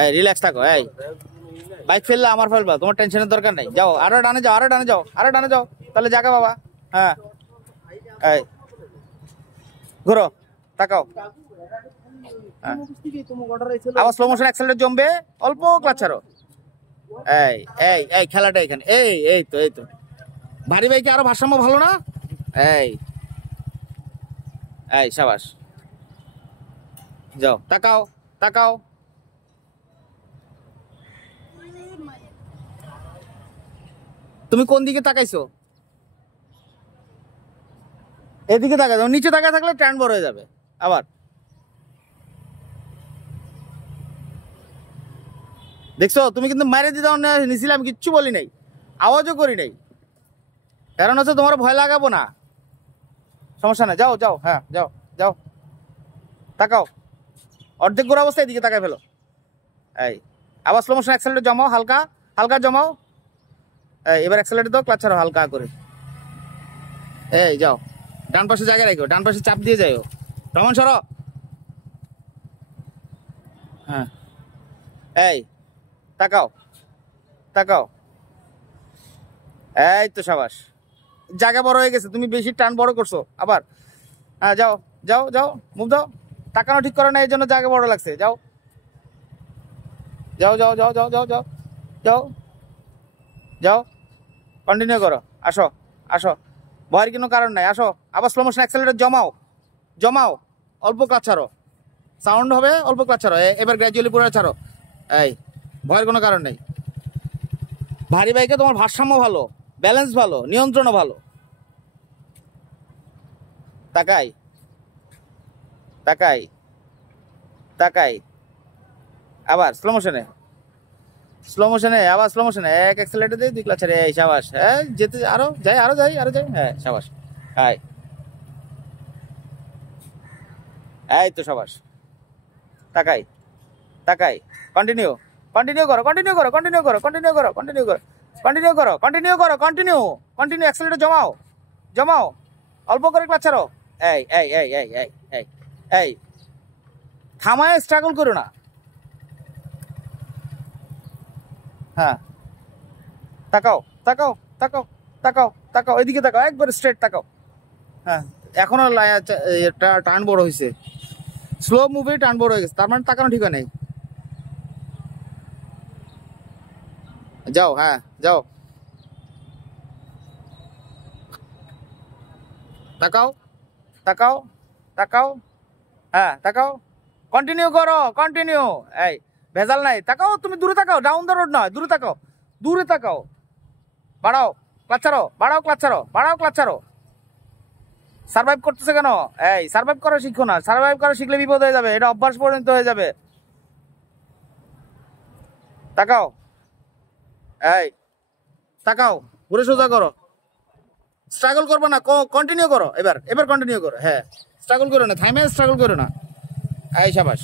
এই রিল্যাক্স থাকো। এই বাইক ফেললে আমার ফেলবা, তোমার টেনশনের দরকার নেই। যাও আরো ডানে যাও, আরো ডানে যাও, আরো ডানে যাও, তাহলে জায়গা বাবা। হ্যাঁ এই ঘুরো, তাকাও। আবার স্লো মোশন অ্যাক্সেলারেটর জমবে, অল্প ক্লাচ ছাড়ো। এই এই এই খেলাটা এখানে। এই এই তো এই তো ভারী বাইকে আরো ভারসাম্য ভালো না? এই এই সাবাস, যাও তাকাও, তাকাও। তুমি কোন দিকে তাকাইছো? এদিকে তাকাই দাও, নিচে তাকায় থাকলে টার্ন বড় হয়ে যাবে। আবার দেখছো, তুমি কিন্তু মারে দিতে নিছিলাম, কিচ্ছু বলি নাই, আওয়াজও করি নাই, কারণ হচ্ছে তোমার ভয় লাগাবো না। সমস্যা নাই, যাও যাও, হ্যাঁ যাও যাও, তাকাও। অর্ধেক গোড়া অবস্থায় এদিকে তাকায় ফেলো। এই আবার স্লো মোশন অ্যাক্সেলারেটর জমাও, হালকা হালকা জমাও। এই এবার অ্যাক্সেলারেটর দাও, ক্লাচ ছাড়ো হালকা করে। এই যাও, ডান পাশে জায়গা রাখো, ডান পাশে চাপ দিয়ে যাও। রমন সরো। হ্যাঁ এই তাকাও, তাকাও। এই তো সাবাস, জায়গা বড় হয়ে গেছে, তুমি বেশি টান বড় করছো। আবার হ্যাঁ যাও যাও যাও, মুভ দাও। তাকানো ঠিক করো না, এই জন্য জায়গা বড় লাগছে। যাও যাও যাও যাও যাও যাও যাও যাও যাও, কন্টিনিউ করো। আসো আসো, ভয়ের কোনো কারণ নাই, আসো। আবার স্লো মোশন অ্যাক্সেলারেটর জমাও, জমাও, অল্প ক্লাচ ছাড়ো, সাউন্ড হবে, অল্প ক্লাচ ছাড়ো। এবার গ্র্যাজুয়ালি পুরো ছাড়ো। এই ভয়ের কোনো কারণ নেই। ভারী বাইকে তোমার ভারসাম্য ভালো, ব্যালেন্স ভালো, নিয়ন্ত্রণও ভালো। তাকাই তাকাই তাকাই, আবার স্লো মোশনে, স্লো মোশনে, আবার স্লো মোশনে। এক অ্যাক্সেলারেটর দিয়ে 2 ক্লাচ ছাড়ে। এই সাবাস, হ্যাঁ যেতে আরো যাই, আরো যাই, আরো যাই। হ্যাঁ সাবাস, হাই এই তো সাবাস। তাকাই তাকাই, কন্টিনিউ, কন্টিনিউ করো, কন্টিনিউ করো, কন্টিনিউ করো, কন্টিনিউ করো, কন্টিনিউ করো, কন্টিনিউ করো, কন্টিনিউ করো, কন্টিনিউ, কন্টিনিউ। অ্যাক্সেলারেটর জমাও, জমাও, অল্প করে ক্লাচ ছাড়ো। এই এই এই এই এই এই এই থামায় স্ট্রাগল করো না। হ্যাঁ তাকাও, তাকাও, তাকাও, তাকাও, তাকাও, এদিকে তাকাও, একবার স্ট্রেট তাকাও। হ্যাঁ এখনো টার্ন বড় হয়েছে, স্লো মুভে টার্ন বড় হয়ে গেছে, তার মানে তাকানো ঠিক নেই। যাও, হ্যাঁ যাও, তাকাও, তাকাও, তাকাও, হ্যাঁ তাকাও, কন্টিনিউ করো, কন্টিনিউ। এই ভেজাল নাই, তাকাও, তুমি দূরে তাকাও, ডাউন দ্য রোড নয়, দূরে তাকাও, দূরে তাকাও। বাড়াও ক্লাচ ছাড়ো, বাড়াও ক্লাচ ছাড়ো, বাড়াও ক্লাচ ছাড়ো। সার্ভাইভ করতেছে কেন? এই সার্ভাইভ করা শিখো না, সার্ভাইভ করা শিখলে বিপদ হয়ে যাবে, এটা অভ্যাস পর্যন্ত হয়ে যাবে। তাকাও, এই তাকাও, ঘুরে সোজা করো, স্ট্রাগল করবো না, কন্টিনিউ করো। এবার এবার কন্টিনিউ করো। হ্যাঁ স্ট্রাগল করো না, থাইমে স্ট্রাগল করো না। এই সাবাস।